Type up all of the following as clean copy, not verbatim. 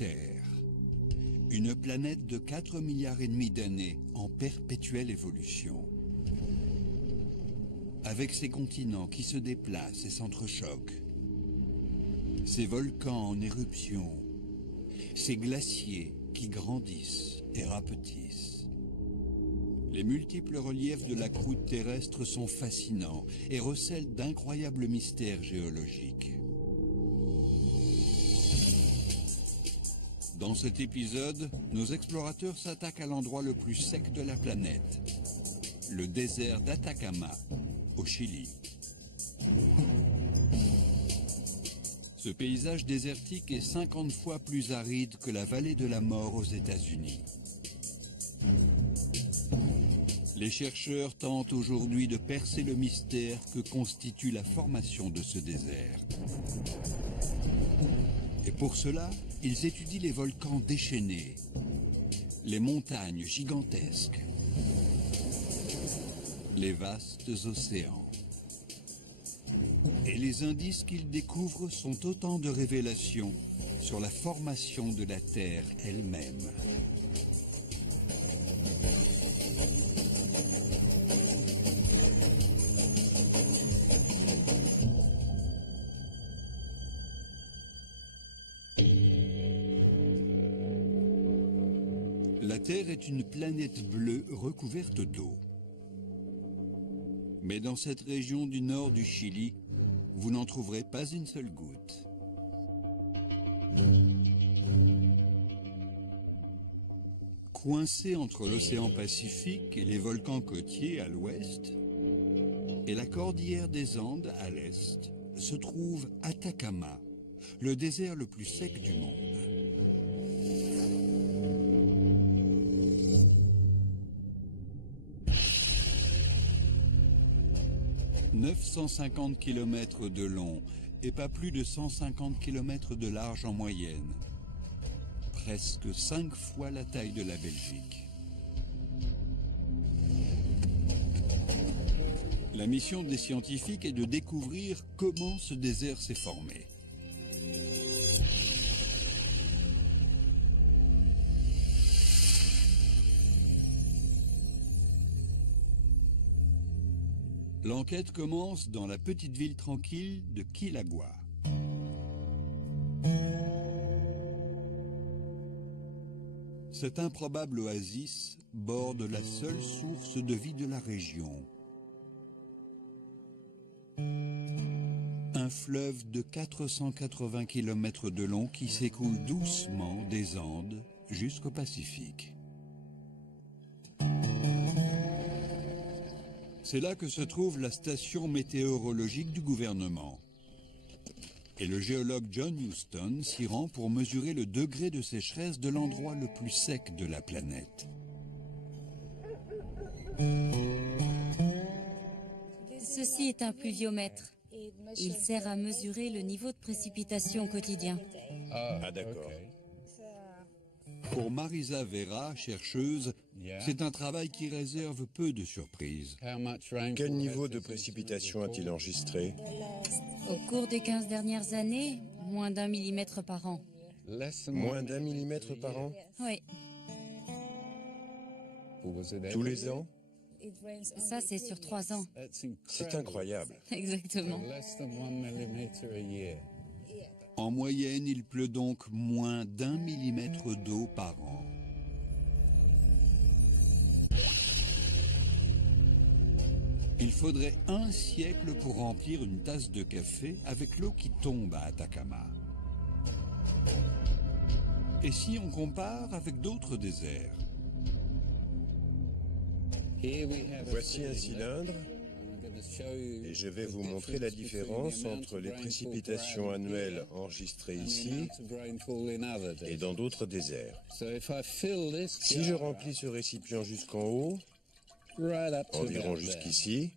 Terre. Une planète de 4,5 milliards d'années en perpétuelle évolution. Avec ses continents qui se déplacent et s'entrechoquent, ses volcans en éruption, ses glaciers qui grandissent et rapetissent. Les multiples reliefs de la croûte terrestre sont fascinants et recèlent d'incroyables mystères géologiques. Dans cet épisode, nos explorateurs s'attaquent à l'endroit le plus sec de la planète, le désert d'Atacama, au Chili. Ce paysage désertique est 50 fois plus aride que la vallée de la mort aux États-Unis. Les chercheurs tentent aujourd'hui de percer le mystère que constitue la formation de ce désert. Et pour cela, ils étudient les volcans déchaînés, les montagnes gigantesques, les vastes océans. Et les indices qu'ils découvrent sont autant de révélations sur la formation de la Terre elle-même. La Terre est une planète bleue recouverte d'eau. Mais dans cette région du nord du Chili, vous n'en trouverez pas une seule goutte. Coincé entre l'océan Pacifique et les volcans côtiers à l'ouest, et la cordillère des Andes à l'est, se trouve Atacama, le désert le plus sec du monde. 950 km de long et pas plus de 150 km de large en moyenne. Presque 5 fois la taille de la Belgique. La mission des scientifiques est de découvrir comment ce désert s'est formé. L'enquête commence dans la petite ville tranquille de Quilagua. Cette improbable oasis borde la seule source de vie de la région. Un fleuve de 480 km de long qui s'écoule doucement des Andes jusqu'au Pacifique. C'est là que se trouve la station météorologique du gouvernement. Et le géologue John Houston s'y rend pour mesurer le degré de sécheresse de l'endroit le plus sec de la planète. Ceci est un pluviomètre. Il sert à mesurer le niveau de précipitation quotidien. Ah, d'accord. Pour Marisa Vera, chercheuse, c'est un travail qui réserve peu de surprises. Quel niveau de précipitation a-t-il enregistré? Au cours des 15 dernières années, moins d'1 millimètre par an. Moins d'1 millimètre par an? Oui, Tous les ans? ça c'est sur 3 ans. C'est incroyable. Exactement. En moyenne, il pleut donc moins d'1 millimètre d'eau par an. Il faudrait un siècle pour remplir une tasse de café avec l'eau qui tombe à Atacama. Et si on compare avec d'autres déserts? Voici un cylindre et je vais vous montrer la différence entre les précipitations annuelles enregistrées ici et dans d'autres déserts. Si je remplis ce récipient jusqu'en haut, environ jusqu'ici,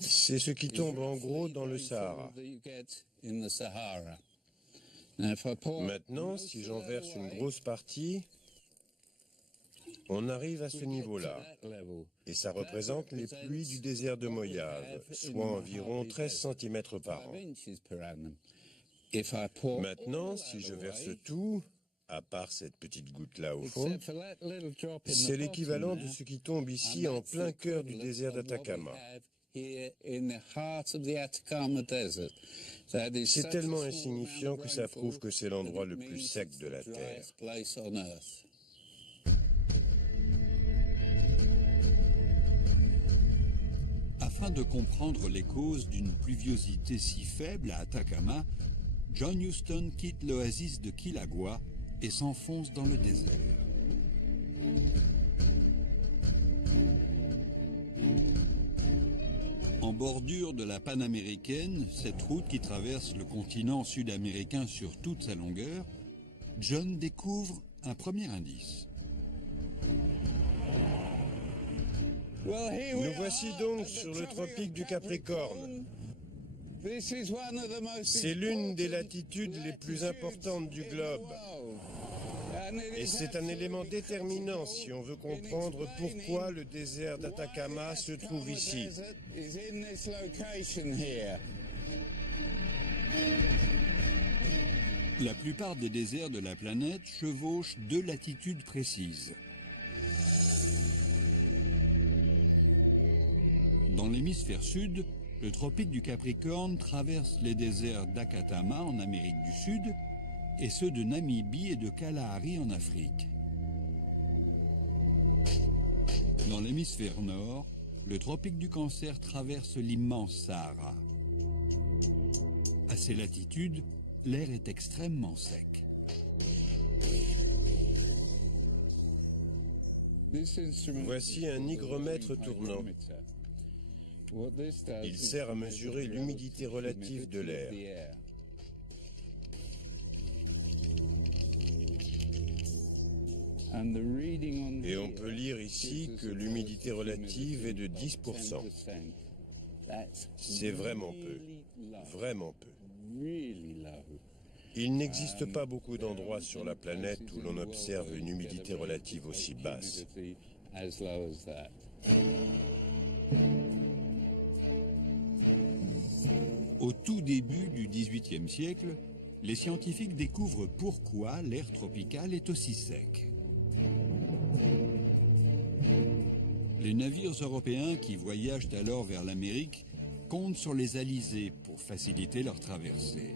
c'est ce qui tombe en gros dans le Sahara. Maintenant, si j'en verse une grosse partie, on arrive à ce niveau-là, et ça représente les pluies du désert de Mojave, soit environ 13 cm par an. Maintenant, si je verse tout, à part cette petite goutte-là au fond, c'est l'équivalent de ce qui tombe ici en plein cœur du désert d'Atacama. C'est tellement insignifiant que ça prouve que c'est l'endroit le plus sec de la Terre. Afin de comprendre les causes d'une pluviosité si faible à Atacama, John Huston quitte l'oasis de Quilagua et s'enfonce dans le désert. En bordure de la Panaméricaine, cette route qui traverse le continent sud-américain sur toute sa longueur, John découvre un premier indice. Nous voici donc sur le tropique du Capricorne. C'est l'une des latitudes les plus importantes du globe. Et c'est un élément déterminant si on veut comprendre pourquoi le désert d'Atacama se trouve ici. La plupart des déserts de la planète chevauchent deux latitudes précises. Dans l'hémisphère sud, le tropique du Capricorne traverse les déserts d'Akatama en Amérique du Sud et ceux de Namibie et de Kalahari en Afrique. Dans l'hémisphère nord, le tropique du Cancer traverse l'immense Sahara. À ces latitudes, l'air est extrêmement sec. Voici un hygromètre tournant. Il sert à mesurer l'humidité relative de l'air. Et on peut lire ici que l'humidité relative est de 10%. C'est vraiment peu, vraiment peu. Il n'existe pas beaucoup d'endroits sur la planète où l'on observe une humidité relative aussi basse. Au tout début du XVIIIe siècle, les scientifiques découvrent pourquoi l'air tropical est aussi sec. Les navires européens qui voyagent alors vers l'Amérique comptent sur les alizés pour faciliter leur traversée.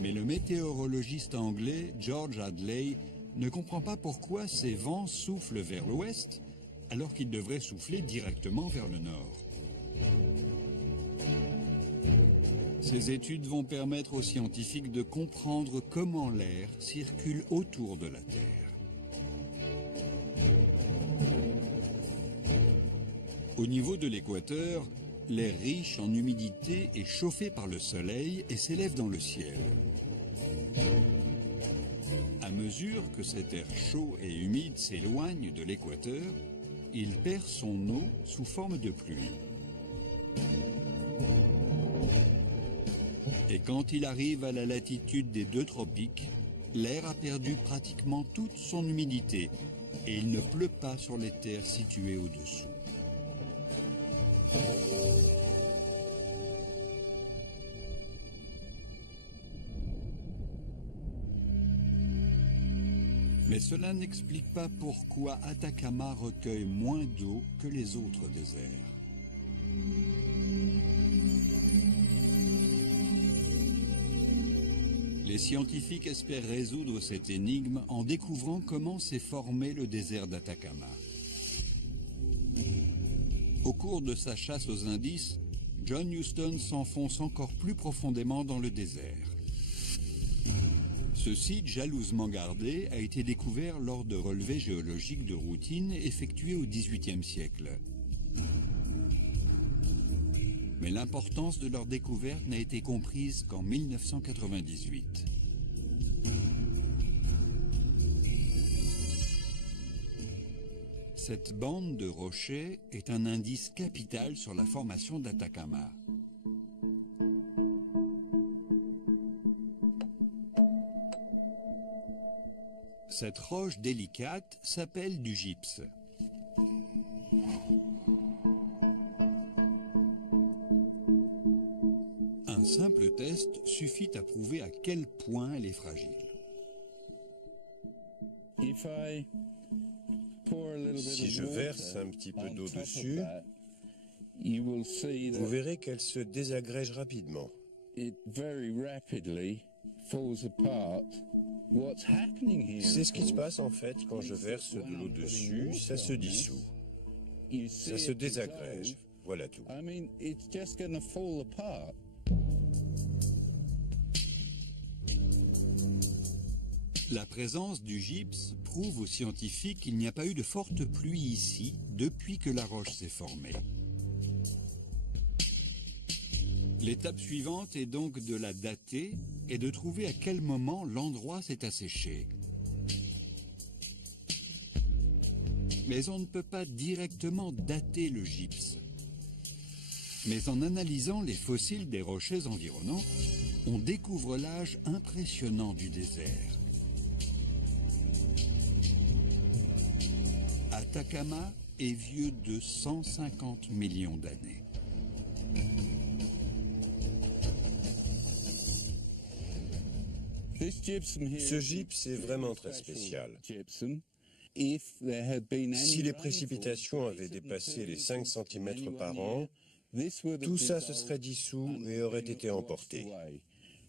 Mais le météorologiste anglais George Hadley ne comprend pas pourquoi ces vents soufflent vers l'ouest alors qu'ils devraient souffler directement vers le nord. Ces études vont permettre aux scientifiques de comprendre comment l'air circule autour de la Terre. Au niveau de l'équateur, l'air riche en humidité est chauffé par le soleil et s'élève dans le ciel. À mesure que cet air chaud et humide s'éloigne de l'équateur, il perd son eau sous forme de pluie. Et quand il arrive à la latitude des deux tropiques, l'air a perdu pratiquement toute son humidité et il ne pleut pas sur les terres situées au-dessous. Mais cela n'explique pas pourquoi Atacama recueille moins d'eau que les autres déserts. Les scientifiques espèrent résoudre cette énigme en découvrant comment s'est formé le désert d'Atacama. Au cours de sa chasse aux indices, John Huston s'enfonce encore plus profondément dans le désert. Ce site jalousement gardé a été découvert lors de relevés géologiques de routine effectués au XVIIIe siècle. Mais l'importance de leur découverte n'a été comprise qu'en 1998. Cette bande de rochers est un indice capital sur la formation d'Atacama. Cette roche délicate s'appelle du gypse. test suffit à prouver à quel point elle est fragile. Si je verse un petit peu d'eau dessus, vous verrez qu'elle se désagrège rapidement. C'est ce qui se passe en fait quand je verse de l'eau dessus, ça se dissout, ça se désagrège, voilà tout. La présence du gypse prouve aux scientifiques qu'il n'y a pas eu de forte pluie ici depuis que la roche s'est formée. L'étape suivante est donc de la dater et de trouver à quel moment l'endroit s'est asséché. Mais on ne peut pas directement dater le gypse. Mais en analysant les fossiles des rochers environnants, on découvre l'âge impressionnant du désert. Atacama est vieux de 150 millions d'années. Ce gypse est vraiment très spécial. Si les précipitations avaient dépassé les 5 cm par an, tout ça se serait dissous et aurait été emporté.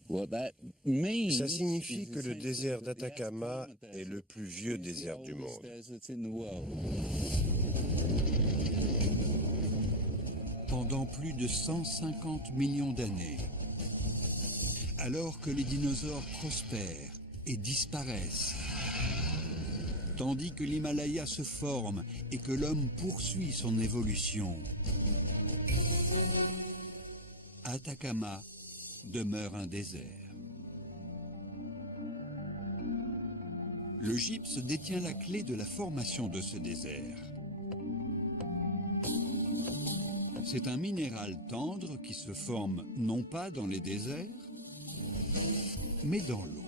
Ça signifie que le désert d'Atacama est le plus vieux désert du monde. Pendant plus de 150 millions d'années, alors que les dinosaures prospèrent et disparaissent, tandis que l'Himalaya se forme et que l'homme poursuit son évolution, Atacama demeure un désert. Le gypse détient la clé de la formation de ce désert. C'est un minéral tendre qui se forme non pas dans les déserts, mais dans l'eau.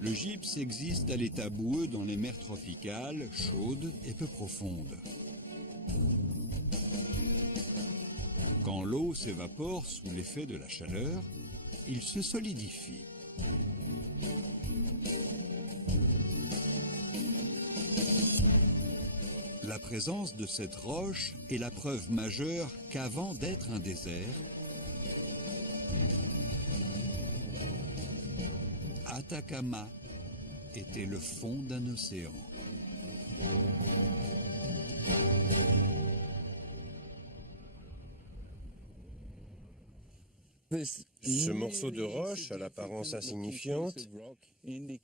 Le gypse existe à l'état boueux dans les mers tropicales, chaudes et peu profondes. Quand l'eau s'évapore sous l'effet de la chaleur, il se solidifie. La présence de cette roche est la preuve majeure qu'avant d'être un désert, Atacama était le fond d'un océan. Ce morceau de roche, à l'apparence insignifiante,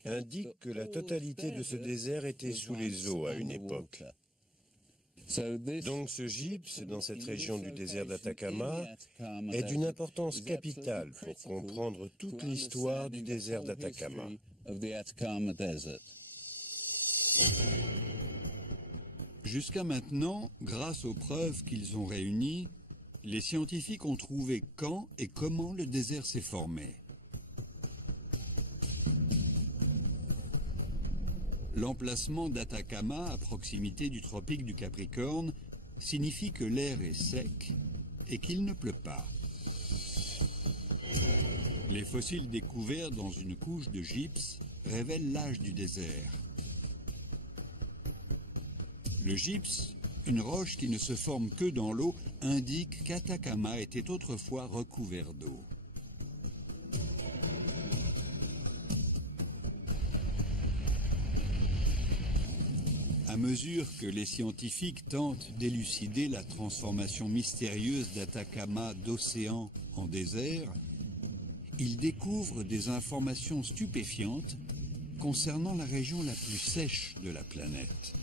indique que la totalité de ce désert était sous les eaux à une époque. Donc ce gypse, dans cette région du désert d'Atacama, est d'une importance capitale pour comprendre toute l'histoire du désert d'Atacama. Jusqu'à maintenant, grâce aux preuves qu'ils ont réunies, les scientifiques ont trouvé quand et comment le désert s'est formé. L'emplacement d'Atacama, à proximité du tropique du Capricorne, signifie que l'air est sec et qu'il ne pleut pas. Les fossiles découverts dans une couche de gypse révèlent l'âge du désert. Le gypse, une roche qui ne se forme que dans l'eau, indique qu'Atacama était autrefois recouvert d'eau. À mesure que les scientifiques tentent d'élucider la transformation mystérieuse d'Atacama d'océan en désert, ils découvrent des informations stupéfiantes concernant la région la plus sèche de la planète.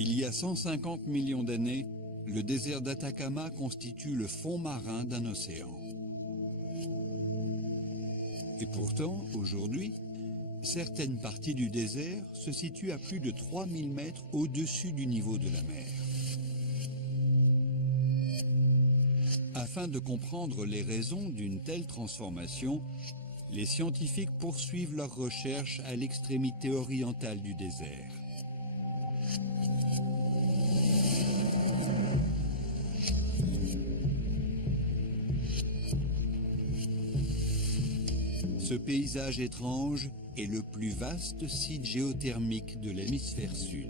Il y a 150 millions d'années, le désert d'Atacama constitue le fond marin d'un océan. Et pourtant, aujourd'hui, Certaines parties du désert se situent à plus de 3000 mètres au-dessus du niveau de la mer. Afin de comprendre les raisons d'une telle transformation, les scientifiques poursuivent leurs recherches à l'extrémité orientale du désert. Ce paysage étrange est le plus vaste site géothermique de l'hémisphère sud.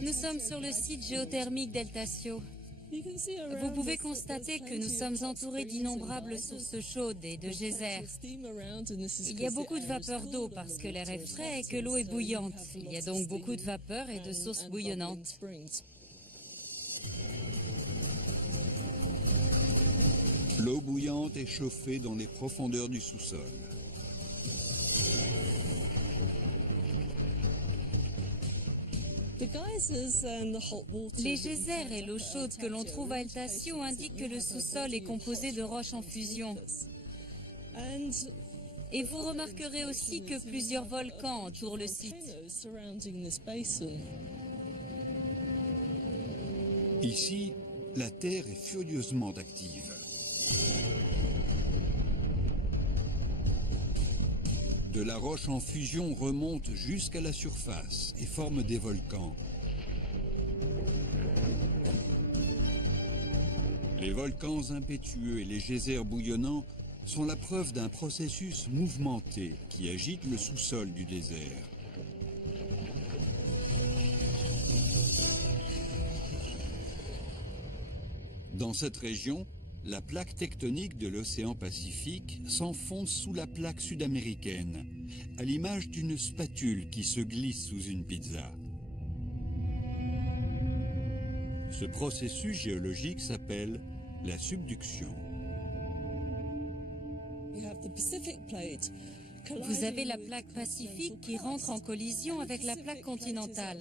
Nous sommes sur le site géothermique d'Eltasio. Vous pouvez constater que nous sommes entourés d'innombrables sources chaudes et de geysers. Il y a beaucoup de vapeur d'eau parce que l'air est frais et que l'eau est bouillante. Il y a donc beaucoup de vapeur et de sources bouillonnantes. L'eau bouillante est chauffée dans les profondeurs du sous-sol. Les geysers et l'eau chaude que l'on trouve à Eltasio indiquent que le sous-sol est composé de roches en fusion. Et vous remarquerez aussi que plusieurs volcans entourent le site. Ici, la Terre est furieusement active. De la roche en fusion remonte jusqu'à la surface et forme des volcans. Les volcans impétueux et les geysers bouillonnants sont la preuve d'un processus mouvementé qui agite le sous-sol du désert. Dans cette région, la plaque tectonique de l'océan Pacifique s'enfonce sous la plaque sud-américaine, à l'image d'une spatule qui se glisse sous une pizza. Ce processus géologique s'appelle la subduction. Vous avez la plaque pacifique qui rentre en collision avec la plaque continentale.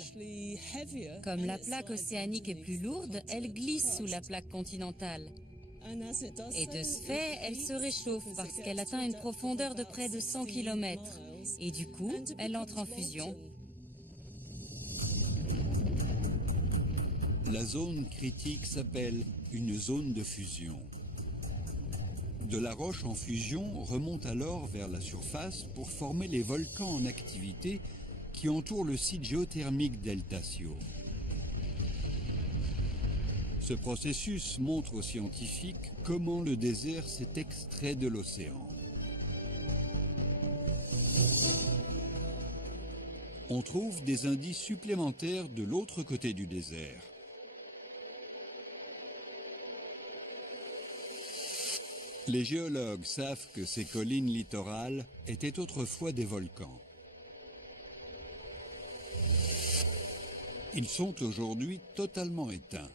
Comme la plaque océanique est plus lourde, elle glisse sous la plaque continentale. Et de ce fait, elle se réchauffe parce qu'elle atteint une profondeur de près de 100 km. Et du coup, elle entre en fusion. La zone critique s'appelle une zone de fusion. De la roche en fusion remonte alors vers la surface pour former les volcans en activité qui entourent le site géothermique d'Eltasio. Ce processus montre aux scientifiques comment le désert s'est extrait de l'océan. On trouve des indices supplémentaires de l'autre côté du désert. Les géologues savent que ces collines littorales étaient autrefois des volcans. Ils sont aujourd'hui totalement éteints.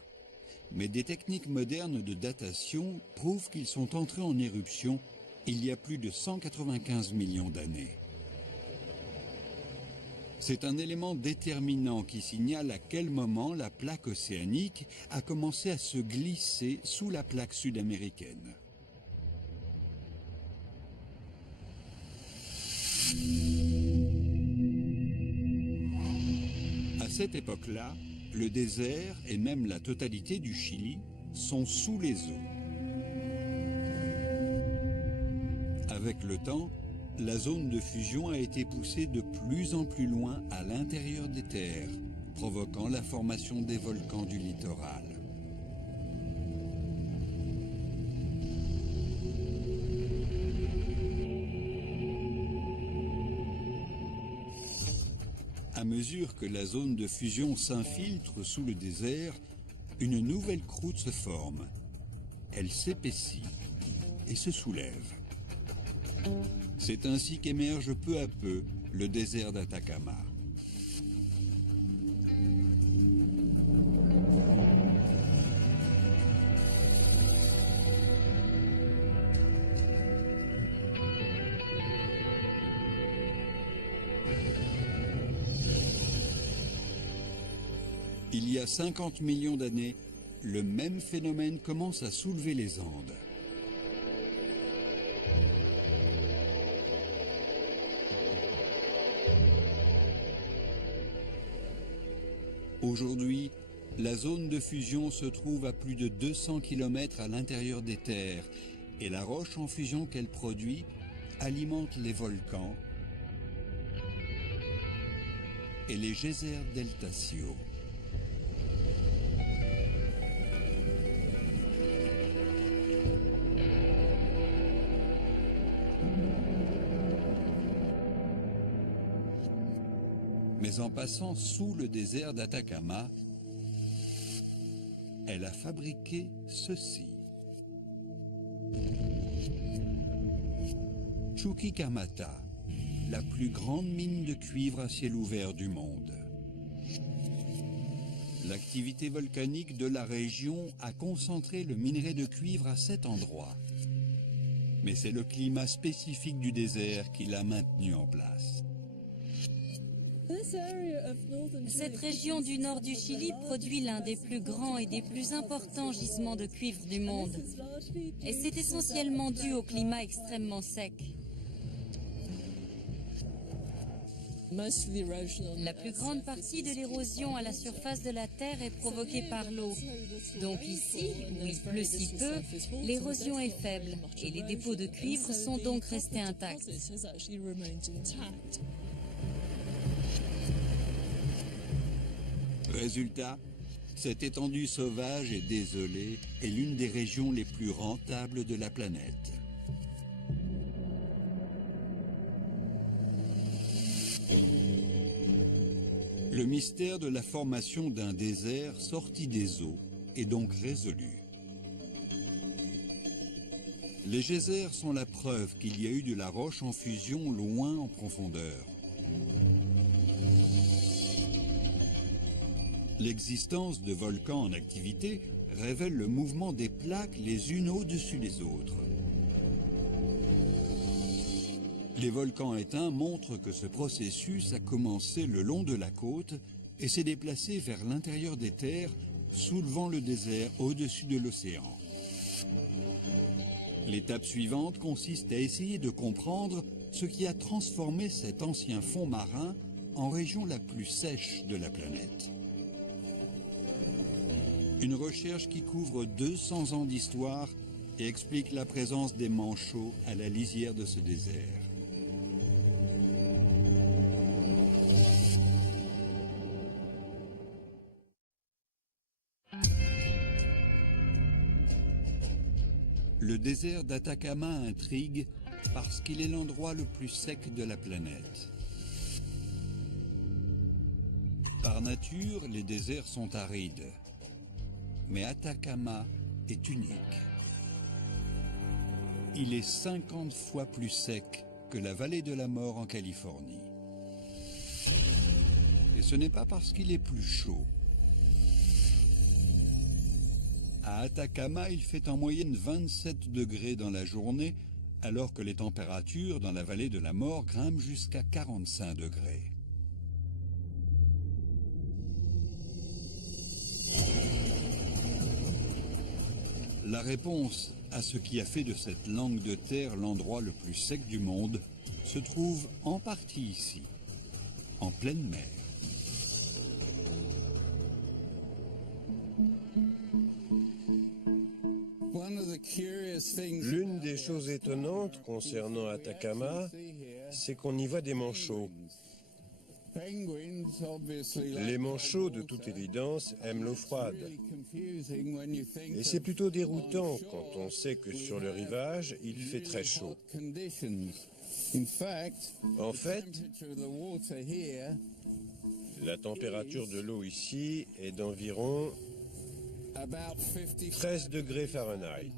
Mais des techniques modernes de datation prouvent qu'ils sont entrés en éruption il y a plus de 195 millions d'années. C'est un élément déterminant qui signale à quel moment la plaque océanique a commencé à se glisser sous la plaque sud-américaine. À cette époque-là, le désert et même la totalité du Chili sont sous les eaux. Avec le temps, la zone de fusion a été poussée de plus en plus loin à l'intérieur des terres, provoquant la formation des volcans du littoral. À mesure que la zone de fusion s'infiltre sous le désert, une nouvelle croûte se forme. Elle s'épaissit et se soulève. C'est ainsi qu'émerge peu à peu le désert d'Atacama. Il y a 50 millions d'années, le même phénomène commence à soulever les Andes. Aujourd'hui, la zone de fusion se trouve à plus de 200 km à l'intérieur des terres et la roche en fusion qu'elle produit alimente les volcans et les geysers deltaciaux. Mais en passant sous le désert d'Atacama, elle a fabriqué ceci. Chuquicamata, la plus grande mine de cuivre à ciel ouvert du monde. L'activité volcanique de la région a concentré le minerai de cuivre à cet endroit. Mais c'est le climat spécifique du désert qui l'a maintenu en place. Cette région du nord du Chili produit l'un des plus grands et des plus importants gisements de cuivre du monde. Et c'est essentiellement dû au climat extrêmement sec. La plus grande partie de l'érosion à la surface de la Terre est provoquée par l'eau. Donc ici, où il pleut si peu, l'érosion est faible et les dépôts de cuivre sont donc restés intacts. Résultat, cette étendue sauvage et désolée est l'une des régions les plus rentables de la planète. Le mystère de la formation d'un désert sorti des eaux est donc résolu. Les geysers sont la preuve qu'il y a eu de la roche en fusion loin en profondeur. L'existence de volcans en activité révèle le mouvement des plaques les unes au-dessus des autres. Les volcans éteints montrent que ce processus a commencé le long de la côte et s'est déplacé vers l'intérieur des terres, soulevant le désert au-dessus de l'océan. L'étape suivante consiste à essayer de comprendre ce qui a transformé cet ancien fond marin en région la plus sèche de la planète. Une recherche qui couvre 200 ans d'histoire et explique la présence des manchots à la lisière de ce désert. Le désert d'Atacama intrigue parce qu'il est l'endroit le plus sec de la planète. Par nature, les déserts sont arides. Mais Atacama est unique. Il est 50 fois plus sec que la vallée de la mort en Californie. Et ce n'est pas parce qu'il est plus chaud. À Atacama, il fait en moyenne 27 degrés dans la journée, alors que les températures dans la vallée de la mort grimpent jusqu'à 45 degrés. La réponse à ce qui a fait de cette langue de terre l'endroit le plus sec du monde se trouve en partie ici, en pleine mer. L'une des choses étonnantes concernant Atacama, c'est qu'on y voit des manchots. Les manchots, de toute évidence, aiment l'eau froide. Et c'est plutôt déroutant quand on sait que sur le rivage, il fait très chaud. En fait, la température de l'eau ici est d'environ 13 degrés Fahrenheit,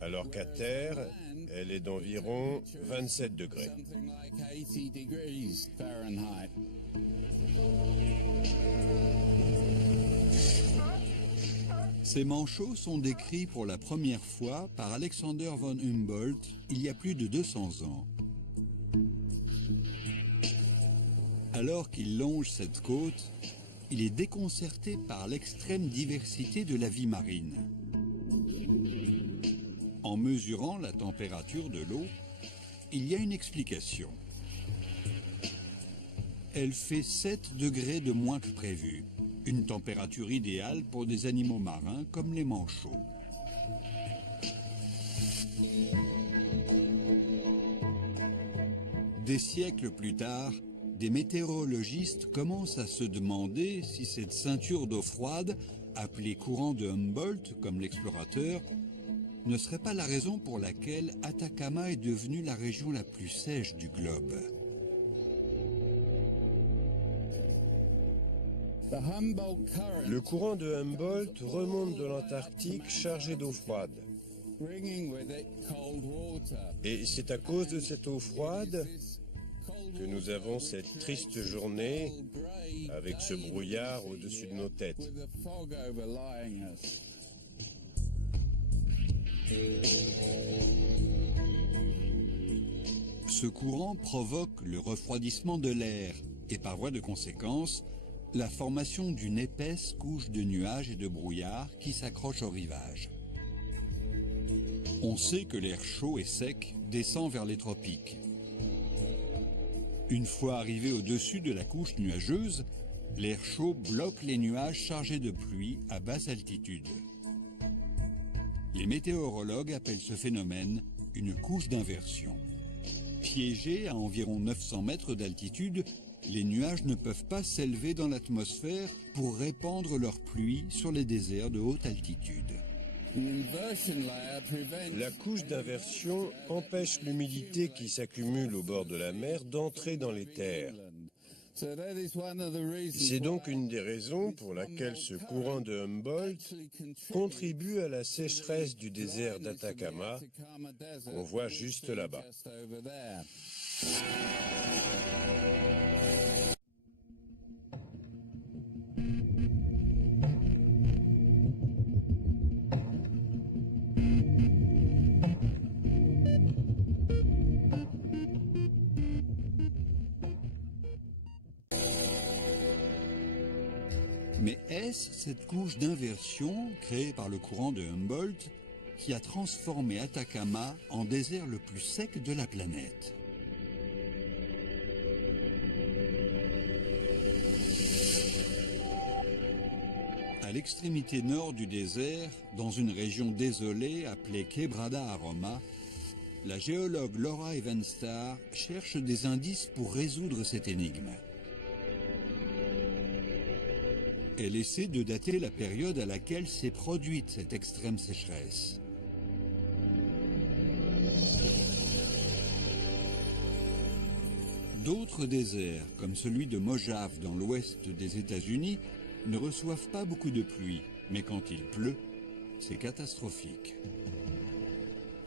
alors qu'à terre, elle est d'environ 27 degrés. Ces manchots sont décrits pour la première fois par Alexander von Humboldt il y a plus de 200 ans. Alors qu'il longe cette côte, il est déconcerté par l'extrême diversité de la vie marine. En mesurant la température de l'eau, il y a une explication. Elle fait 7 degrés de moins que prévu. Une température idéale pour des animaux marins comme les manchots. Des siècles plus tard, des météorologistes commencent à se demander si cette ceinture d'eau froide, appelée courant de Humboldt comme l'explorateur, ne serait pas la raison pour laquelle Atacama est devenue la région la plus sèche du globe. Le courant de Humboldt remonte de l'Antarctique chargé d'eau froide. Et c'est à cause de cette eau froide que nous avons cette triste journée avec ce brouillard au-dessus de nos têtes. Ce courant provoque le refroidissement de l'air et par voie de conséquence, la formation d'une épaisse couche de nuages et de brouillard qui s'accroche au rivage. On sait que l'air chaud et sec descend vers les tropiques. Une fois arrivé au-dessus de la couche nuageuse, l'air chaud bloque les nuages chargés de pluie à basse altitude. Les météorologues appellent ce phénomène une couche d'inversion. Piégés à environ 900 mètres d'altitude, les nuages ne peuvent pas s'élever dans l'atmosphère pour répandre leur pluie sur les déserts de haute altitude. La couche d'inversion empêche l'humidité qui s'accumule au bord de la mer d'entrer dans les terres. C'est donc une des raisons pour laquelle ce courant de Humboldt contribue à la sécheresse du désert d'Atacama qu'on voit juste là-bas. Mais est-ce cette couche d'inversion créée par le courant de Humboldt qui a transformé Atacama en désert le plus sec de la planète? À l'extrémité nord du désert, dans une région désolée appelée Quebrada Aroma, la géologue Laura Evenstar cherche des indices pour résoudre cette énigme. Elle essaie de dater la période à laquelle s'est produite cette extrême sécheresse. D'autres déserts, comme celui de Mojave dans l'ouest des États-Unis, ne reçoivent pas beaucoup de pluie, mais quand il pleut, c'est catastrophique.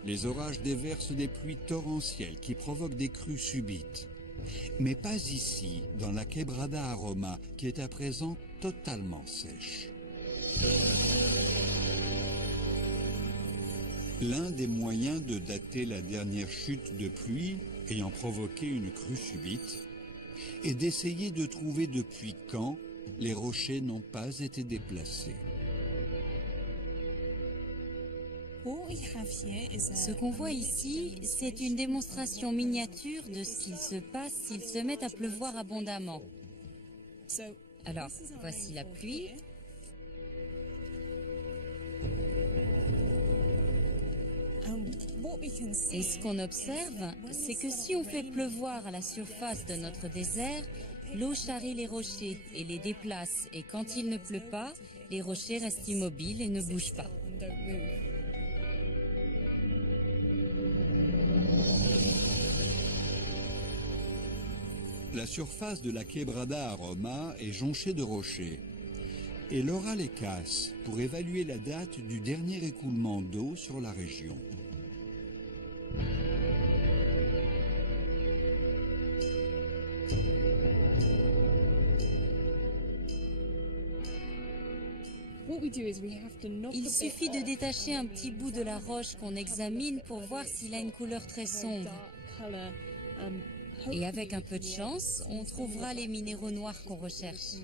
Les orages déversent des pluies torrentielles qui provoquent des crues subites. Mais pas ici, dans la Quebrada Aroma, qui est à présent totalement sèche. L'un des moyens de dater la dernière chute de pluie ayant provoqué une crue subite est d'essayer de trouver depuis quand les rochers n'ont pas été déplacés. Ce qu'on voit ici, c'est une démonstration miniature de ce qu'il se passe s'il se met à pleuvoir abondamment. Alors, voici la pluie. Et ce qu'on observe, c'est que si on fait pleuvoir à la surface de notre désert, l'eau charrie les rochers et les déplace. Et quand il ne pleut pas, les rochers restent immobiles et ne bougent pas. La surface de la Quebrada Aroma est jonchée de rochers. Et Laura les casse pour évaluer la date du dernier écoulement d'eau sur la région. Il suffit de détacher un petit bout de la roche qu'on examine pour voir s'il a une couleur très sombre. Et avec un peu de chance, on trouvera les minéraux noirs qu'on recherche.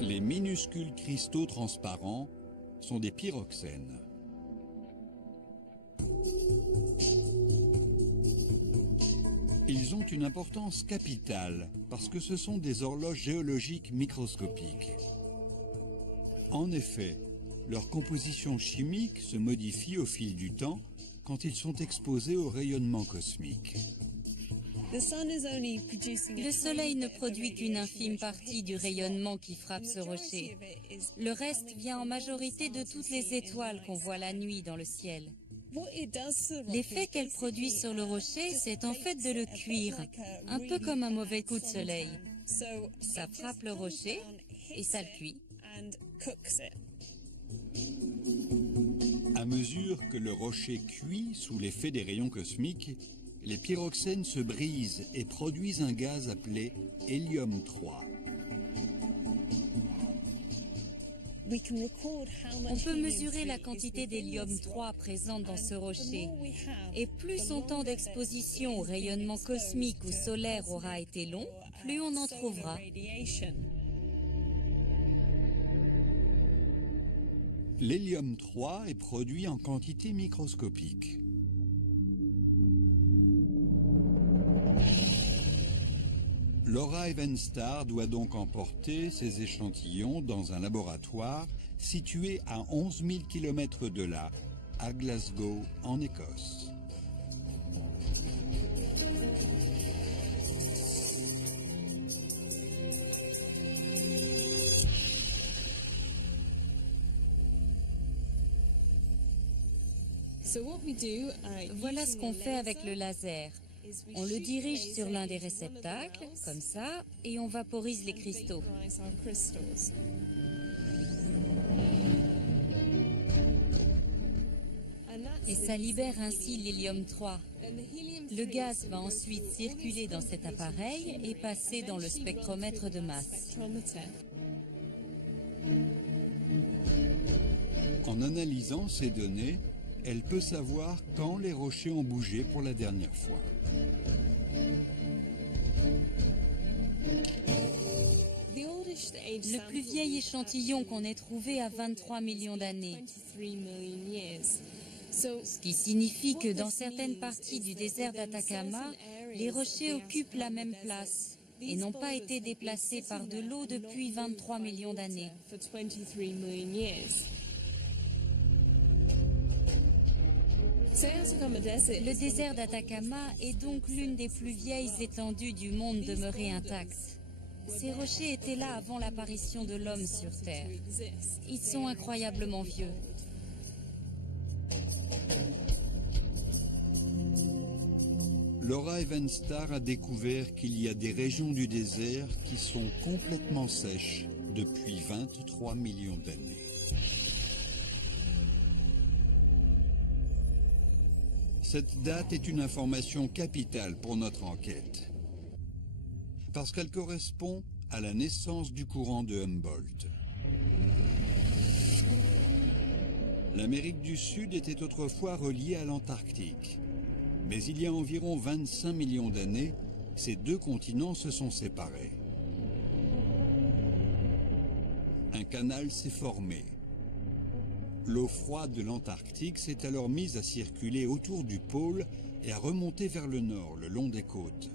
Les minuscules cristaux transparents sont des pyroxènes. Ils ont une importance capitale parce que ce sont des horloges géologiques microscopiques. En effet, leur composition chimique se modifie au fil du temps quand ils sont exposés au rayonnement cosmique. Le Soleil ne produit qu'une infime partie du rayonnement qui frappe ce rocher. Le reste vient en majorité de toutes les étoiles qu'on voit la nuit dans le ciel. L'effet qu'elle produit sur le rocher, c'est en fait de le cuire, un peu comme un mauvais coup de soleil. Ça frappe le rocher et ça le cuit. À mesure que le rocher cuit sous l'effet des rayons cosmiques, les pyroxènes se brisent et produisent un gaz appelé hélium 3. On peut mesurer la quantité d'hélium 3 présente dans ce rocher. Et plus son temps d'exposition au rayonnement cosmique ou solaire aura été long, plus on en trouvera. L'hélium 3 est produit en quantité microscopique. Laura Evenstar doit donc emporter ces échantillons dans un laboratoire situé à 11 000 km de là, à Glasgow, en Écosse. Voilà ce qu'on fait avec le laser. On le dirige sur l'un des réceptacles, comme ça, et on vaporise les cristaux. Et ça libère ainsi l'hélium 3. Le gaz va ensuite circuler dans cet appareil et passer dans le spectromètre de masse. En analysant ces données, elle peut savoir quand les rochers ont bougé pour la dernière fois. Le plus vieil échantillon qu'on ait trouvé a 23 millions d'années. Ce qui signifie que dans certaines parties du désert d'Atacama, les rochers occupent la même place et n'ont pas été déplacés par de l'eau depuis 23 millions d'années. Le désert d'Atacama est donc l'une des plus vieilles étendues du monde demeurées intactes. Ces rochers étaient là avant l'apparition de l'homme sur Terre. Ils sont incroyablement vieux. Laura Evenstar a découvert qu'il y a des régions du désert qui sont complètement sèches depuis 23 millions d'années. Cette date est une information capitale pour notre enquête, parce qu'elle correspond à la naissance du courant de Humboldt. L'Amérique du Sud était autrefois reliée à l'Antarctique, mais il y a environ 25 millions d'années, ces deux continents se sont séparés. Un canal s'est formé. L'eau froide de l'Antarctique s'est alors mise à circuler autour du pôle et à remonter vers le nord, le long des côtes.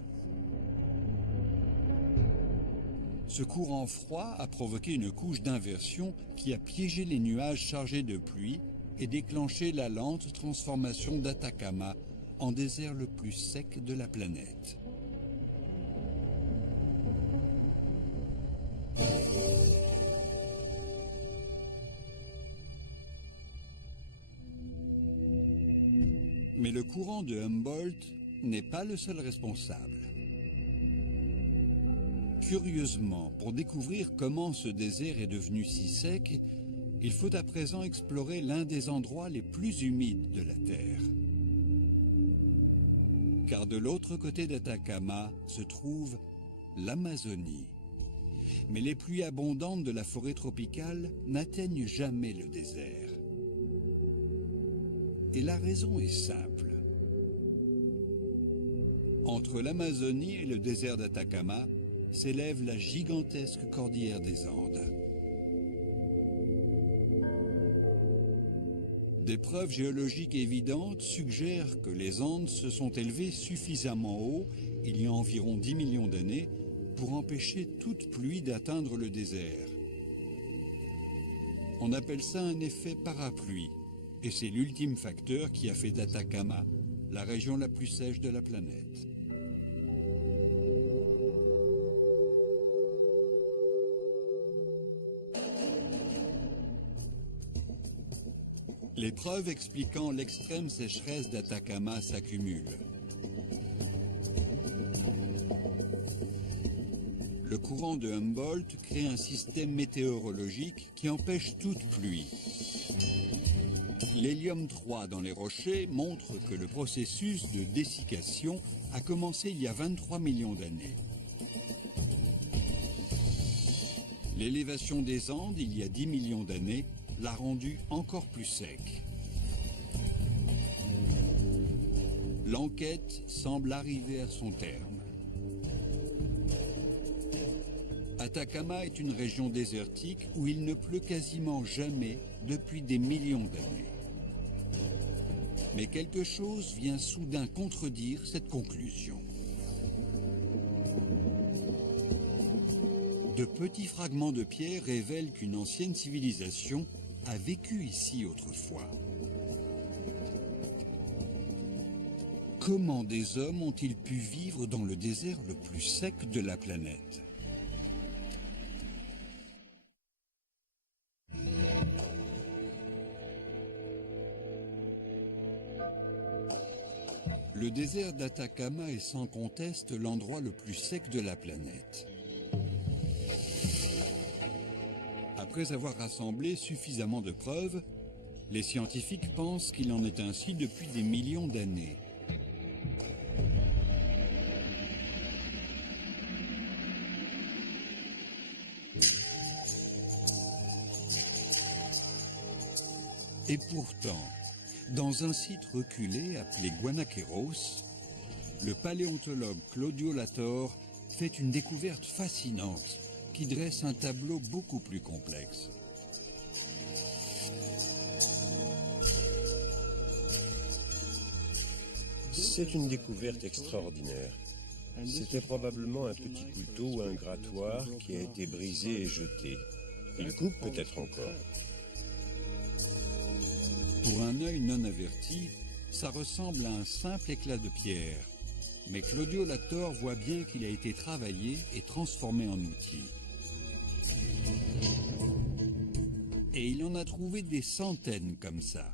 Ce courant froid a provoqué une couche d'inversion qui a piégé les nuages chargés de pluie et déclenché la lente transformation d'Atacama en désert le plus sec de la planète. Mais le courant de Humboldt n'est pas le seul responsable. Curieusement, pour découvrir comment ce désert est devenu si sec, il faut à présent explorer l'un des endroits les plus humides de la Terre. Car de l'autre côté d'Atacama se trouve l'Amazonie. Mais les pluies abondantes de la forêt tropicale n'atteignent jamais le désert. Et la raison est simple. Entre l'Amazonie et le désert d'Atacama s'élève la gigantesque cordillère des Andes. Des preuves géologiques évidentes suggèrent que les Andes se sont élevées suffisamment haut il y a environ 10 millions d'années, pour empêcher toute pluie d'atteindre le désert. On appelle ça un effet parapluie, et c'est l'ultime facteur qui a fait d'Atacama la région la plus sèche de la planète. Les preuves expliquant l'extrême sécheresse d'Atacama s'accumulent. Le courant de Humboldt crée un système météorologique qui empêche toute pluie. L'hélium 3 dans les rochers montre que le processus de dessiccation a commencé il y a 23 millions d'années. L'élévation des Andes, il y a 10 millions d'années, l'a rendu encore plus sec. L'enquête semble arriver à son terme. Atacama est une région désertique où il ne pleut quasiment jamais depuis des millions d'années. Mais quelque chose vient soudain contredire cette conclusion. De petits fragments de pierre révèlent qu'une ancienne civilisation a vécu ici autrefois. Comment des hommes ont-ils pu vivre dans le désert le plus sec de la planète ? Le désert d'Atacama est sans conteste l'endroit le plus sec de la planète. Après avoir rassemblé suffisamment de preuves, les scientifiques pensent qu'il en est ainsi depuis des millions d'années. Et pourtant, dans un site reculé appelé Guanaqueros, le paléontologue Claudio Latorre fait une découverte fascinante qui dresse un tableau beaucoup plus complexe. C'est une découverte extraordinaire. C'était probablement un petit couteau ou un grattoir qui a été brisé et jeté. Il coupe peut-être encore. Pour un œil non averti, ça ressemble à un simple éclat de pierre. Mais Claudio Latorre voit bien qu'il a été travaillé et transformé en outil. Et il en a trouvé des centaines comme ça.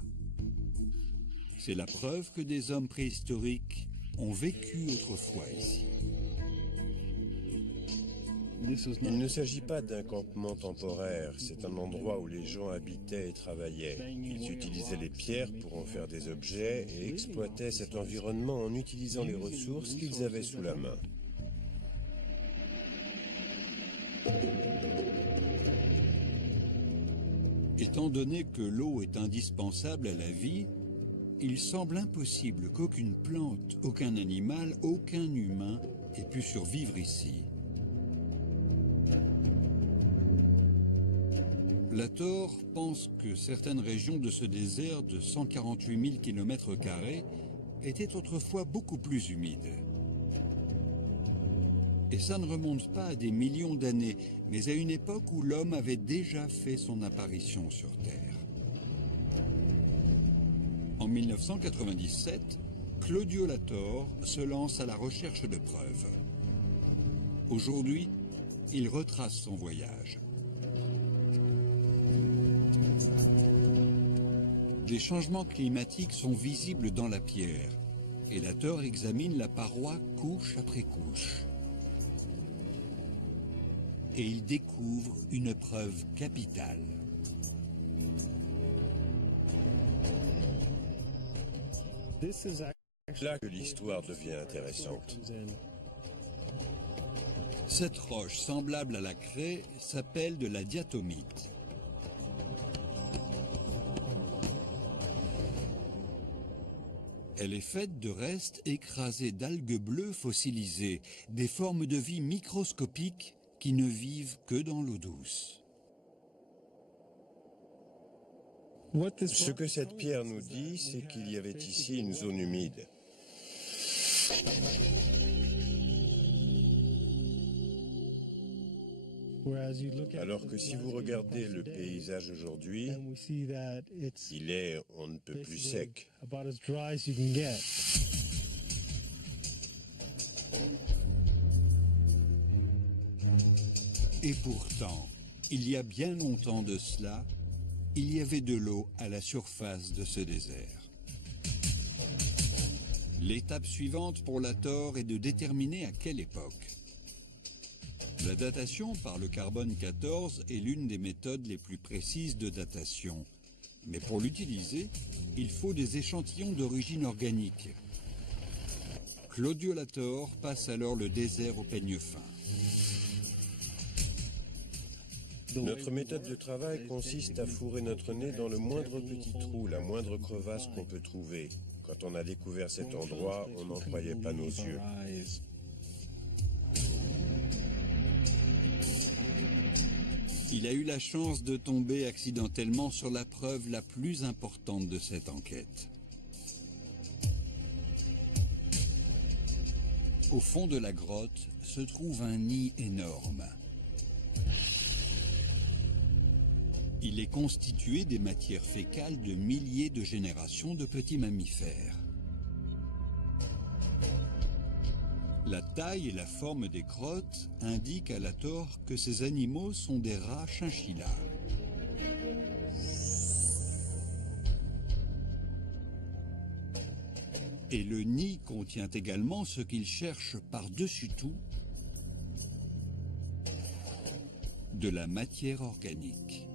C'est la preuve que des hommes préhistoriques ont vécu autrefois ici. Il ne s'agit pas d'un campement temporaire, c'est un endroit où les gens habitaient et travaillaient. Ils utilisaient les pierres pour en faire des objets et exploitaient cet environnement en utilisant les ressources qu'ils avaient sous la main. Étant donné que l'eau est indispensable à la vie, il semble impossible qu'aucune plante, aucun animal, aucun humain ait pu survivre ici. Latorre pense que certaines régions de ce désert de 148 000 km² étaient autrefois beaucoup plus humides. Et ça ne remonte pas à des millions d'années, mais à une époque où l'homme avait déjà fait son apparition sur Terre. En 1997, Claudio Latorre se lance à la recherche de preuves. Aujourd'hui, il retrace son voyage. Des changements climatiques sont visibles dans la pierre, et Latorre examine la paroi couche après couche. Et il découvre une preuve capitale. C'est là que l'histoire devient intéressante. Cette roche semblable à la craie s'appelle de la diatomite. Elle est faite de restes écrasés d'algues bleues fossilisées, des formes de vie microscopiques qui ne vivent que dans l'eau douce. Ce que cette pierre nous dit, c'est qu'il y avait ici une zone humide. Alors que si vous regardez le paysage aujourd'hui, il est on ne peut plus sec. Et pourtant, il y a bien longtemps de cela, il y avait de l'eau à la surface de ce désert. L'étape suivante pour la Thor est de déterminer à quelle époque. La datation par le carbone 14 est l'une des méthodes les plus précises de datation. Mais pour l'utiliser, il faut des échantillons d'origine organique. Claudio Latorre passe alors le désert au peigne fin. Notre méthode de travail consiste à fourrer notre nez dans le moindre petit trou, la moindre crevasse qu'on peut trouver. Quand on a découvert cet endroit, on n'en croyait pas nos yeux. Il a eu la chance de tomber accidentellement sur la preuve la plus importante de cette enquête. Au fond de la grotte se trouve un nid énorme. Il est constitué des matières fécales de milliers de générations de petits mammifères. La taille et la forme des crottes indiquent à Latorre que ces animaux sont des rats chinchillas. Et le nid contient également ce qu'il cherche par-dessus tout, de la matière organique.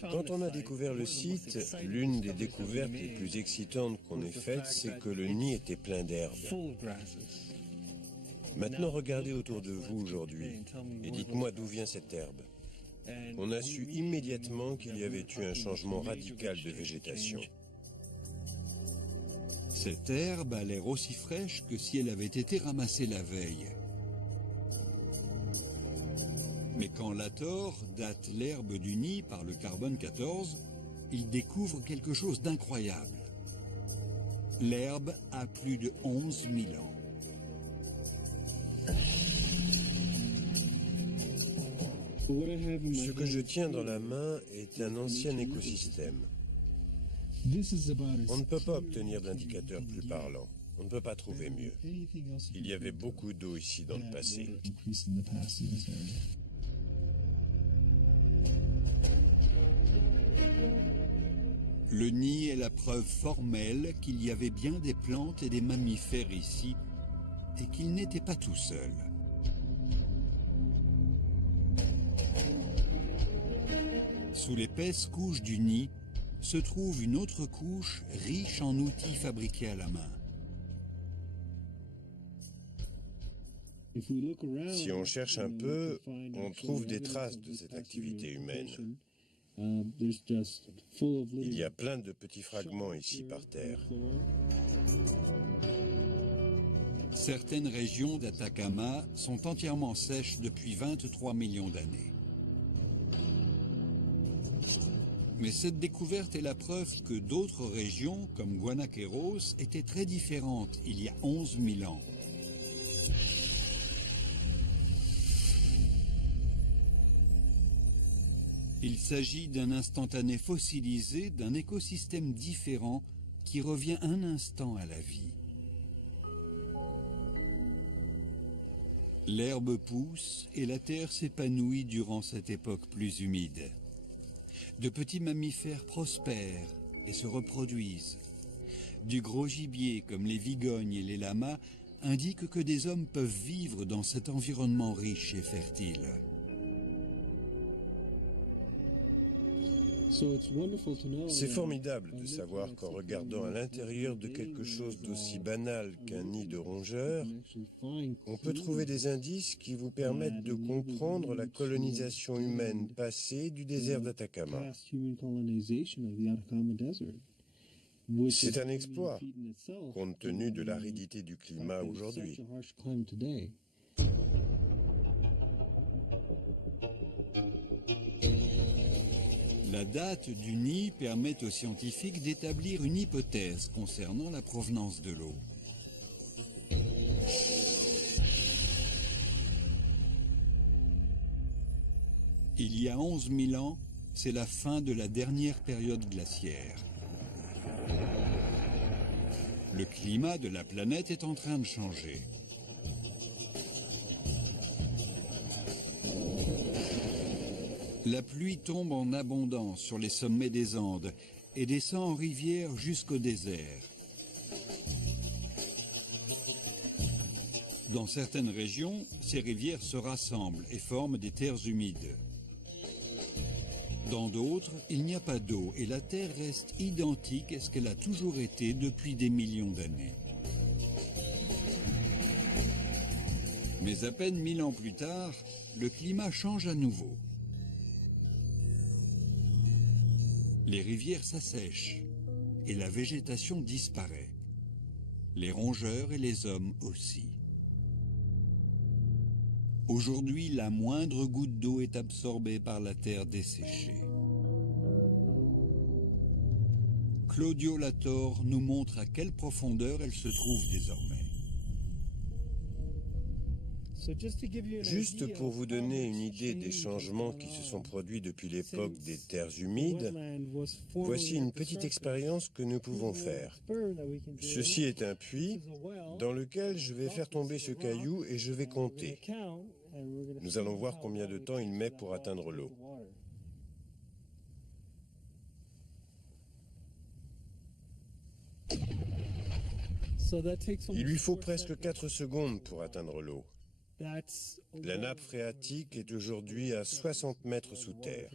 Quand on a découvert le site, l'une des découvertes les plus excitantes qu'on ait faites, c'est que le nid était plein d'herbes. Maintenant, regardez autour de vous aujourd'hui et dites-moi d'où vient cette herbe. On a su immédiatement qu'il y avait eu un changement radical de végétation. Cette herbe a l'air aussi fraîche que si elle avait été ramassée la veille. Mais quand Latorre date l'herbe du nid par le carbone 14, il découvre quelque chose d'incroyable. L'herbe a plus de 11 000 ans. Ce que je tiens dans la main est un ancien écosystème. On ne peut pas obtenir d'indicateur plus parlant. On ne peut pas trouver mieux. Il y avait beaucoup d'eau ici dans le passé. Le nid est la preuve formelle qu'il y avait bien des plantes et des mammifères ici, et qu'il n'était pas tout seul. Sous l'épaisse couche du nid se trouve une autre couche riche en outils fabriqués à la main. Si on cherche un peu, on trouve des traces de cette activité humaine. Il y a plein de petits fragments ici par terre. Certaines régions d'Atacama sont entièrement sèches depuis 23 millions d'années. Mais cette découverte est la preuve que d'autres régions, comme Guanaqueros, étaient très différentes il y a 11 000 ans. Il s'agit d'un instantané fossilisé d'un écosystème différent qui revient un instant à la vie. L'herbe pousse et la terre s'épanouit durant cette époque plus humide. De petits mammifères prospèrent et se reproduisent. Du gros gibier comme les vigognes et les lamas indiquent que des hommes peuvent vivre dans cet environnement riche et fertile. C'est formidable de savoir qu'en regardant à l'intérieur de quelque chose d'aussi banal qu'un nid de rongeurs, on peut trouver des indices qui vous permettent de comprendre la colonisation humaine passée du désert d'Atacama. C'est un exploit, compte tenu de l'aridité du climat aujourd'hui. La date du nid permet aux scientifiques d'établir une hypothèse concernant la provenance de l'eau. a 11 000 ans, c'est la fin de la dernière période glaciaire. Le climat de la planète est en train de changer. La pluie tombe en abondance sur les sommets des Andes et descend en rivière jusqu'au désert. Dans certaines régions, ces rivières se rassemblent et forment des terres humides. Dans d'autres, il n'y a pas d'eau et la Terre reste identique à ce qu'elle a toujours été depuis des millions d'années. Mais à peine 1000 ans plus tard, le climat change à nouveau. Les rivières s'assèchent et la végétation disparaît. Les rongeurs et les hommes aussi. Aujourd'hui, la moindre goutte d'eau est absorbée par la terre desséchée. Claudio Latorre nous montre à quelle profondeur elle se trouve désormais. Juste pour vous donner une idée des changements qui se sont produits depuis l'époque des terres humides, voici une petite expérience que nous pouvons faire. Ceci est un puits dans lequel je vais faire tomber ce caillou et je vais compter. Nous allons voir combien de temps il met pour atteindre l'eau. Il lui faut presque 4 secondes pour atteindre l'eau. La nappe phréatique est aujourd'hui à 60 mètres sous terre.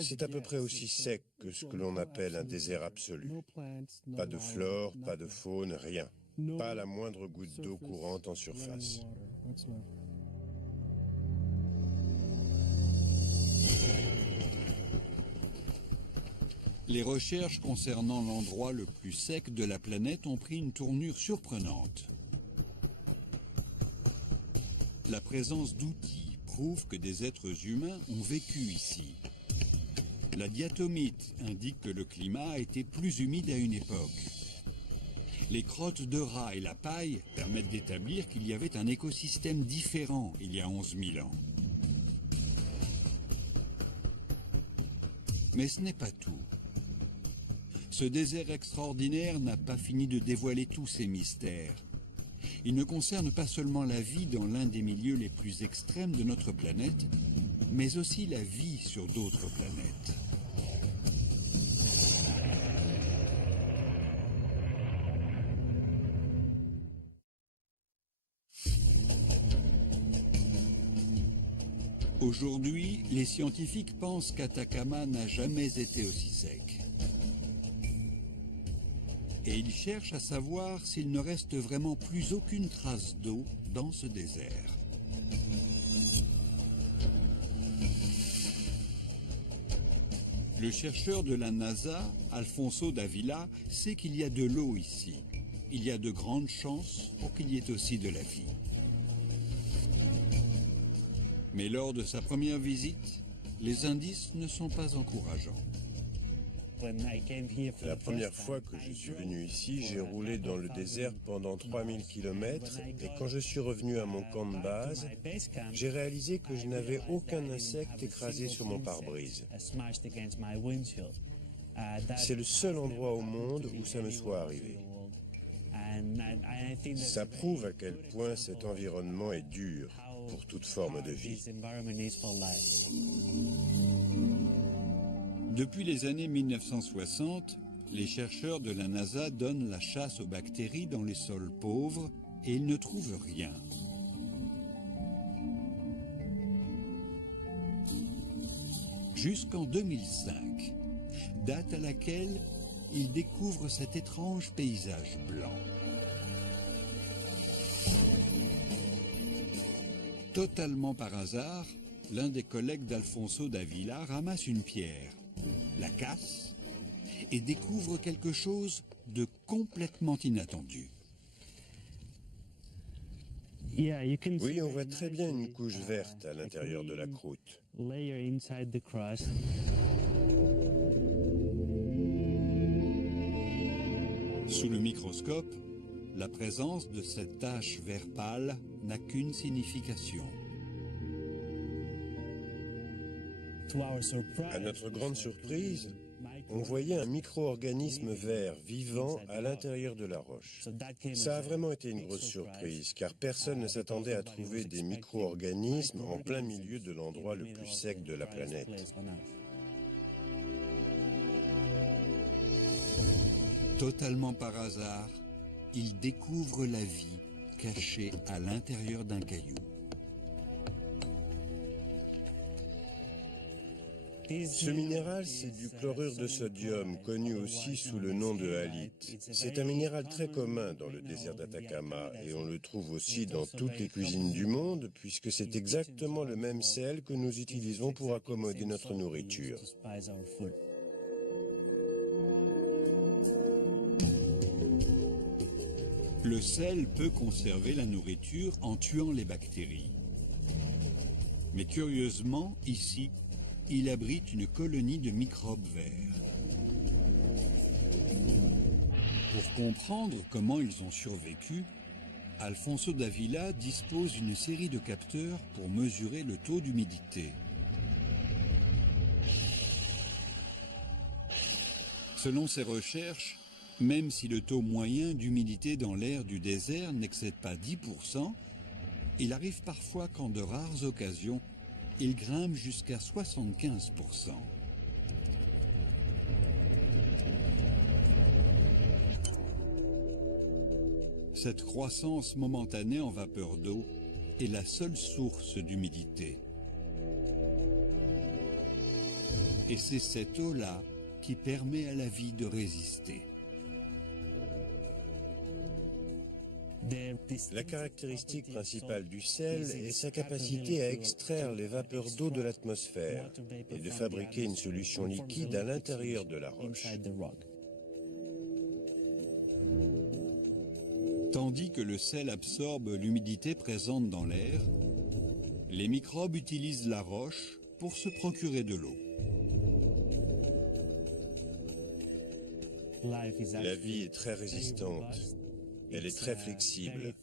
C'est à peu près aussi sec que ce que l'on appelle un désert absolu. Pas de flore, pas de faune, rien. Pas la moindre goutte d'eau courante en surface. Les recherches concernant l'endroit le plus sec de la planète ont pris une tournure surprenante. La présence d'outils prouve que des êtres humains ont vécu ici. La diatomite indique que le climat a été plus humide à une époque. Les crottes de rats et la paille permettent d'établir qu'il y avait un écosystème différent il y a 11 000 ans. Mais ce n'est pas tout. Ce désert extraordinaire n'a pas fini de dévoiler tous ses mystères. Il ne concerne pas seulement la vie dans l'un des milieux les plus extrêmes de notre planète, mais aussi la vie sur d'autres planètes. Aujourd'hui, les scientifiques pensent qu'Atacama n'a jamais été aussi sec. Et ils cherchent à savoir s'il ne reste vraiment plus aucune trace d'eau dans ce désert. Le chercheur de la NASA, Alfonso Davila, sait qu'il y a de l'eau ici. Il y a de grandes chances pour qu'il y ait aussi de la vie. Mais lors de sa première visite, les indices ne sont pas encourageants. La première fois que je suis venu ici, j'ai roulé dans le désert pendant 3000 km et quand je suis revenu à mon camp de base, j'ai réalisé que je n'avais aucun insecte écrasé sur mon pare-brise. C'est le seul endroit au monde où ça me soit arrivé. Ça prouve à quel point cet environnement est dur pour toute forme de vie. Depuis les années 1960, les chercheurs de la NASA donnent la chasse aux bactéries dans les sols pauvres et ils ne trouvent rien. Jusqu'en 2005, date à laquelle ils découvrent cet étrange paysage blanc. Totalement par hasard, l'un des collègues d'Alfonso Davila ramasse une pierre, la casse et découvre quelque chose de complètement inattendu. Oui, on voit très bien une couche verte à l'intérieur de la croûte. Sous le microscope, la présence de cette tache vert pâle n'a qu'une signification. À notre grande surprise, on voyait un micro-organisme vert vivant à l'intérieur de la roche. Ça a vraiment été une grosse surprise, car personne ne s'attendait à trouver des micro-organismes en plein milieu de l'endroit le plus sec de la planète. Totalement par hasard, il découvre la vie cachée à l'intérieur d'un caillou. Ce minéral, c'est du chlorure de sodium, connu aussi sous le nom de halite. C'est un minéral très commun dans le désert d'Atacama et on le trouve aussi dans toutes les cuisines du monde puisque c'est exactement le même sel que nous utilisons pour accommoder notre nourriture. Le sel peut conserver la nourriture en tuant les bactéries. Mais curieusement, ici, il abrite une colonie de microbes verts. Pour comprendre comment ils ont survécu, Alfonso Davila dispose d'une série de capteurs pour mesurer le taux d'humidité. Selon ses recherches, même si le taux moyen d'humidité dans l'air du désert n'excède pas 10%, il arrive parfois qu'en de rares occasions, il grimpe jusqu'à 75%. Cette croissance momentanée en vapeur d'eau est la seule source d'humidité. Et c'est cette eau-là qui permet à la vie de résister. La caractéristique principale du sel est sa capacité à extraire les vapeurs d'eau de l'atmosphère et de fabriquer une solution liquide à l'intérieur de la roche. Tandis que le sel absorbe l'humidité présente dans l'air, les microbes utilisent la roche pour se procurer de l'eau. La vie est très résistante. Elle est très flexible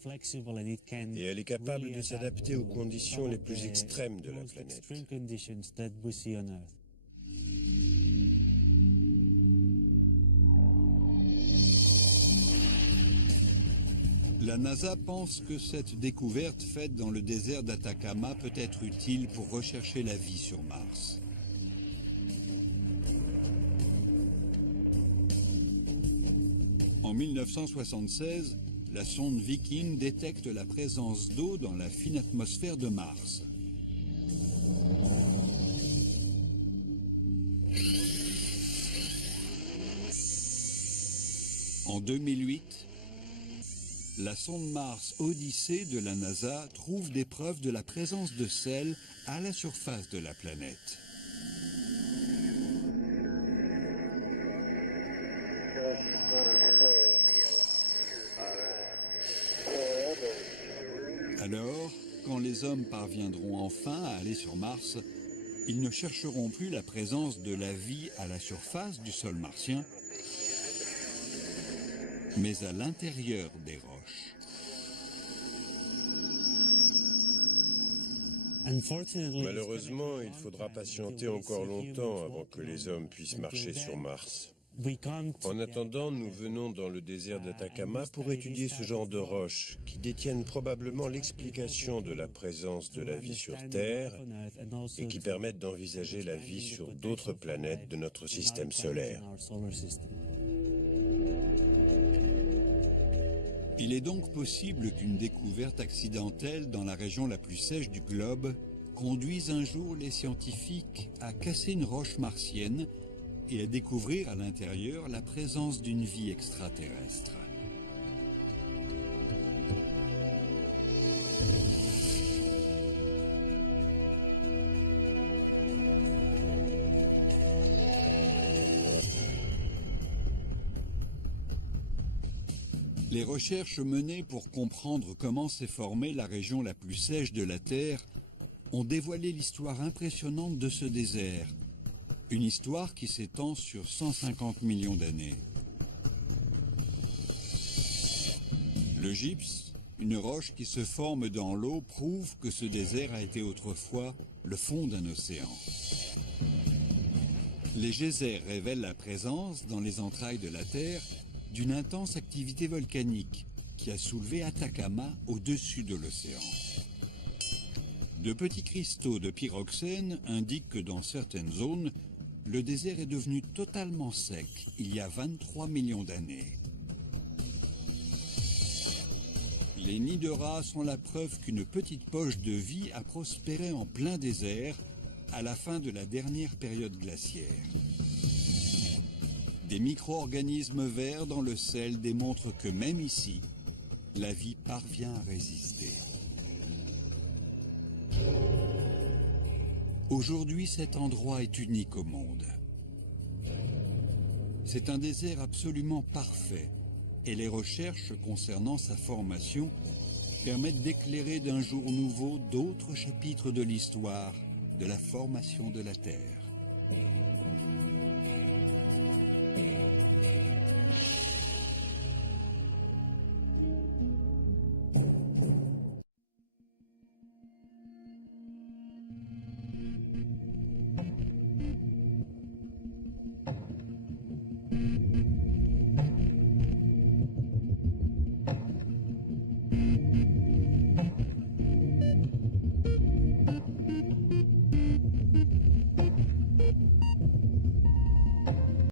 et elle est capable de s'adapter aux conditions les plus extrêmes de la planète. La NASA pense que cette découverte faite dans le désert d'Atacama peut être utile pour rechercher la vie sur Mars. En 1976, la sonde Viking détecte la présence d'eau dans la fine atmosphère de Mars. En 2008, la sonde Mars Odyssey de la NASA trouve des preuves de la présence de sel à la surface de la planète. Alors, quand les hommes parviendront enfin à aller sur Mars, ils ne chercheront plus la présence de la vie à la surface du sol martien, mais à l'intérieur des roches. Malheureusement, il faudra patienter encore longtemps avant que les hommes puissent marcher sur Mars. En attendant, nous venons dans le désert d'Atacama pour étudier ce genre de roches qui détiennent probablement l'explication de la présence de la vie sur Terre et qui permettent d'envisager la vie sur d'autres planètes de notre système solaire. Il est donc possible qu'une découverte accidentelle dans la région la plus sèche du globe conduise un jour les scientifiques à casser une roche martienne et à découvrir à l'intérieur la présence d'une vie extraterrestre. Les recherches menées pour comprendre comment s'est formée la région la plus sèche de la Terre ont dévoilé l'histoire impressionnante de ce désert. Une histoire qui s'étend sur 150 millions d'années. Le gypse, une roche qui se forme dans l'eau, prouve que ce désert a été autrefois le fond d'un océan. Les geysers révèlent la présence, dans les entrailles de la Terre, d'une intense activité volcanique qui a soulevé Atacama au-dessus de l'océan. De petits cristaux de pyroxène indiquent que dans certaines zones, le désert est devenu totalement sec il y a 23 millions d'années. Les nids de rats sont la preuve qu'une petite poche de vie a prospéré en plein désert à la fin de la dernière période glaciaire. Des micro-organismes verts dans le sel démontrent que même ici, la vie parvient à résister. Aujourd'hui, cet endroit est unique au monde. C'est un désert absolument parfait et les recherches concernant sa formation permettent d'éclairer d'un jour nouveau d'autres chapitres de l'histoire de la formation de la Terre.